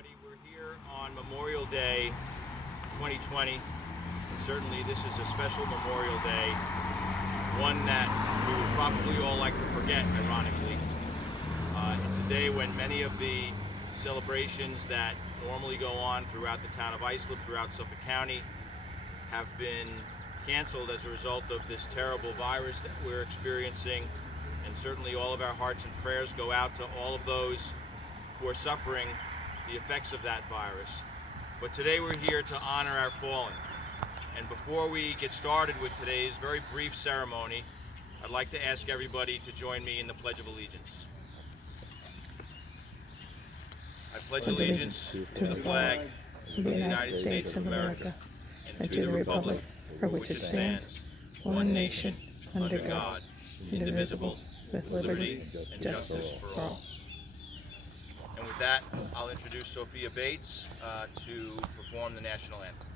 everybody. We're here on Memorial Day 2020. And certainly this is a special Memorial Day, one that we would probably all like to forget, ironically. It's a day when many of the celebrations that normally go on throughout the town of Islip, throughout Suffolk County, have been canceled as a result of this terrible virus that we're experiencing. And certainly all of our hearts and prayers go out to all of those who are suffering the effects of that virus. But today we're here to honor our fallen. And before we get started with today's very brief ceremony, I'd like to ask everybody to join me in the Pledge of Allegiance. I pledge allegiance to the flag of the United States of America and to the republic for which it stands, one nation, under God, indivisible, with liberty and justice for all. And with that, I'll introduce Sophia Bates to perform the national anthem.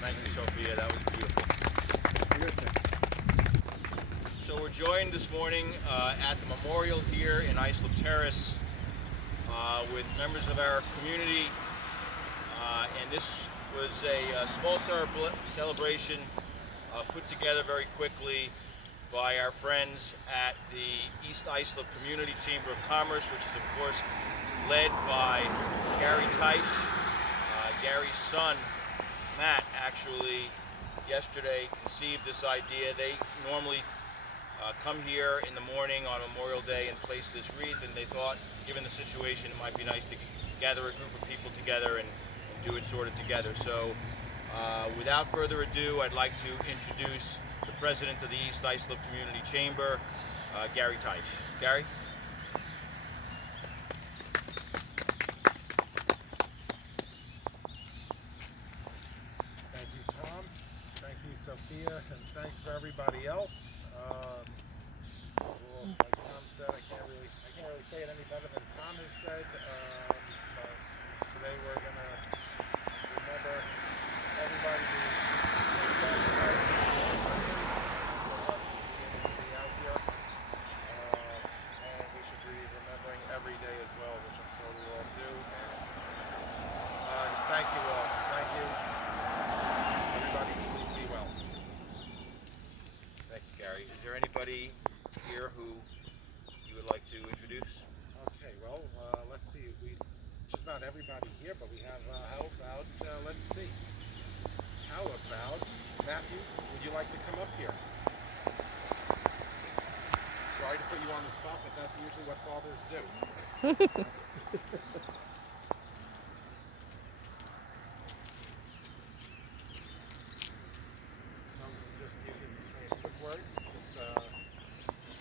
Thank you, Sophia. That was beautiful. So we're joined this morning at the memorial here in Islip Terrace with members of our community, and this was a small celebration put together very quickly by our friends at the East Islip Community Chamber of Commerce, which is of course led by Gary Teich. Gary's son Matt actually yesterday conceived this idea. They normally come here in the morning on Memorial Day and place this wreath, and they thought, given the situation, it might be nice to gather a group of people together and do it sort of together. So without further ado, I'd like to introduce the president of the East Islip Community Chamber, Gary Teich. Gary? Sophia, and thanks for everybody else. Well, like Tom said, I can't really say it any better than Tom has said. But today we're gonna remember everybody who's sacrificed for us to be out here, and we should be remembering every day as well, which I'm sure we all do. And just thank you all. Thank you, everybody. Gary, is there anybody here who you would like to introduce? Okay, well, let's see. Just about everybody here, but we have, how about, let's see. How about, Matthew, would you like to come up here? Sorry to put you on the spot, but that's usually what fathers do.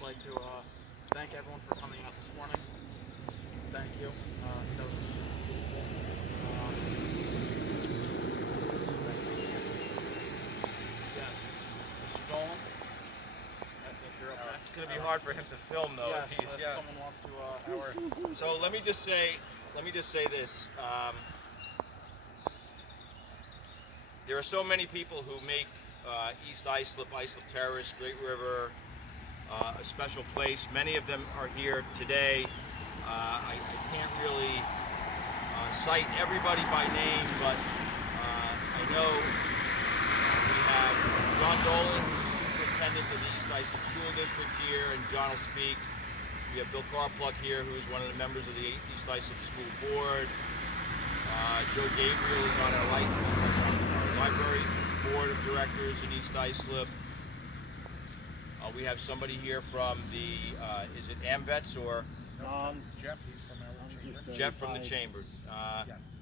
Like to thank everyone for coming out this morning. Thank you. That was yes. Mr. Dolan, I think you're up next. It's going to be hard for him to film, though. Yes, if someone wants to. So let me just say, let me just say this. There are so many people who make East Islip, Islip Terrace, Great River a special place. Many of them are here today. I can't really cite everybody by name, but I know we have John Dolan, who's superintendent of the East Islip School District here, and John will speak. We have Bill Carpluck here, who is one of the members of the East Islip School Board. Joe Gabriel is on our library board of directors in East Islip. We have somebody here from the, is it AMVETS or? No, that's Jeff. He's from our chamber. Jeff from the chamber. Yes.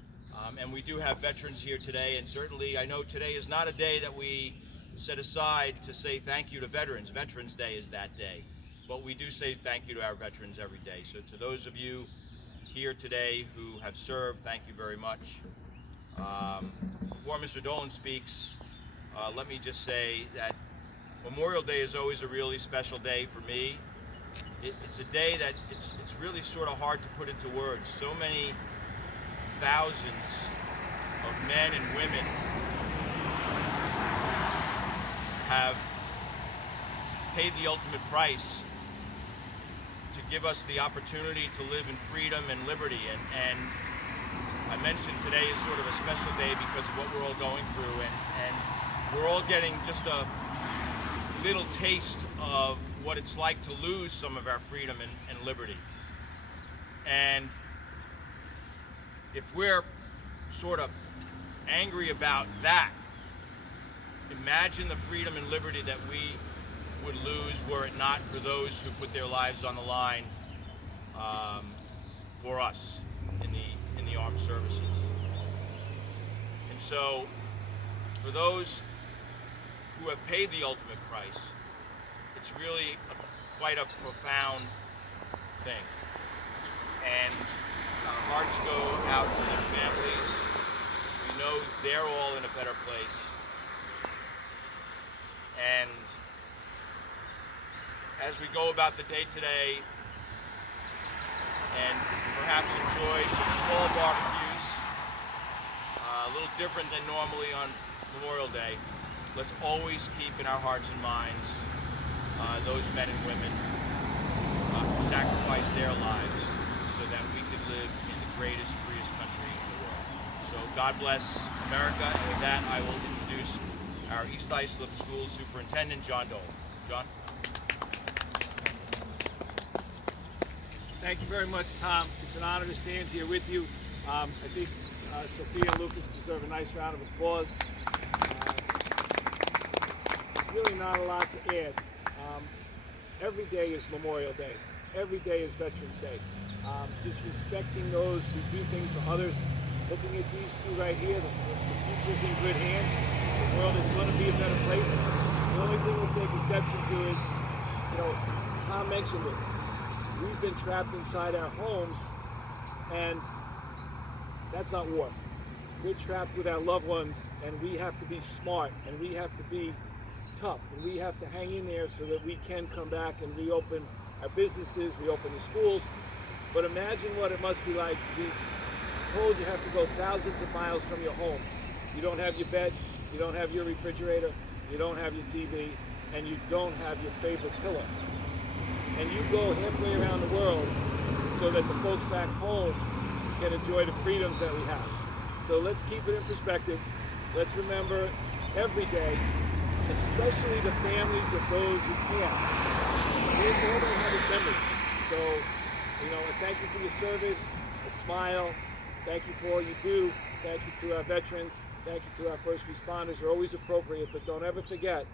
And we do have veterans here today, and certainly I know today is not a day that we set aside to say thank you to veterans. Veterans Day is that day. But we do say thank you to our veterans every day. So to those of you here today who have served, thank you very much. Before Mr. Dolan speaks, let me just say that Memorial Day is always a really special day for me. It's a day that it's really sort of hard to put into words. So many thousands of men and women have paid the ultimate price to give us the opportunity to live in freedom and liberty. And I mentioned today is sort of a special day because of what we're all going through, and we're all getting just a little taste of what it's like to lose some of our freedom and liberty. And if we're sort of angry about that, imagine the freedom and liberty that we would lose were it not for those who put their lives on the line for us in the armed services. And so, for those who have paid the ultimate price, it's really quite a profound thing. And our hearts go out to their families. We know they're all in a better place. And as we go about the day today and perhaps enjoy some small barbecues, a little different than normally on Memorial Day, let's always keep in our hearts and minds those men and women who sacrificed their lives so that we could live in the greatest, freest country in the world. So God bless America, and with that I will introduce our East Islip School Superintendent, John Dolan. John? Thank you very much, Tom. It's an honor to stand here with you. I think Sophia and Lucas deserve a nice round of applause. There's really not a lot to add. Every day is Memorial Day. Every day is Veterans Day. Just respecting those who do things for others. Looking at these two right here, the future's in good hands. The world is going to be a better place. The only thing we'll take exception to is, Tom mentioned it. We've been trapped inside our homes, and that's not war. We're trapped with our loved ones, and we have to be smart, and we have to be tough, and we have to hang in there so that we can come back and reopen our businesses, reopen the schools. But imagine what it must be like to be told you have to go thousands of miles from your home. You don't have your bed, you don't have your refrigerator, you don't have your TV, and you don't have your favorite pillow. And you go halfway around the world so that the folks back home can enjoy the freedoms that we have. So let's keep it in perspective. Let's remember every day, especially the families of those who passed. All they have is memories. So, thank you for your service, a smile. Thank you for all you do. Thank you to our veterans. Thank you to our first responders. They're always appropriate, but don't ever forget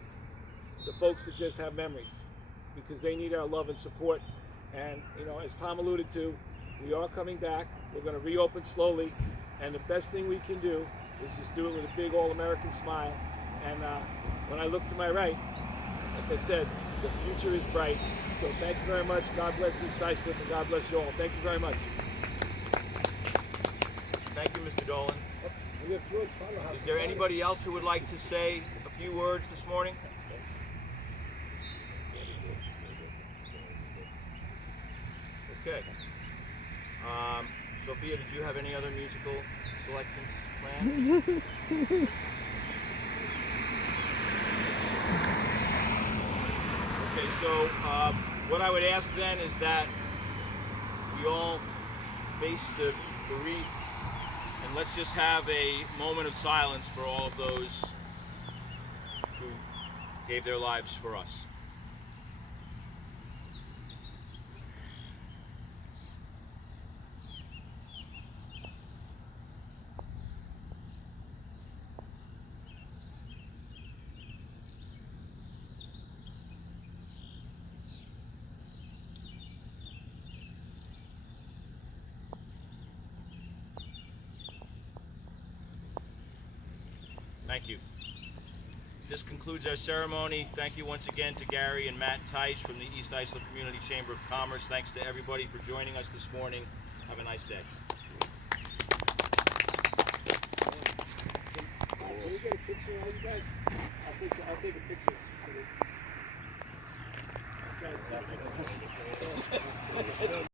the folks that just have memories, because they need our love and support. And, as Tom alluded to, we are coming back. We're going to reopen slowly. And the best thing we can do is just do it with a big all-American smile. And when I look to my right, like I said, the future is bright. So thank you very much. God bless East Islip, and God bless you all. Thank you very much. Thank you, Mr. Dolan. We have George Powerhouse. Is there anybody else who would like to say a few words this morning? Okay. Sophia? Sophia, did you have any other musical selections planned? Okay, so what I would ask then is that we all face the wreath, and let's just have a moment of silence for all of those who gave their lives for us. Thank you. This concludes our ceremony. Thank you once again to Gary and Matt Tice from the East Islip Community Chamber of Commerce. Thanks to everybody for joining us this morning. Have a nice day. Can we get a picture of you guys? I'll take a picture. You guys,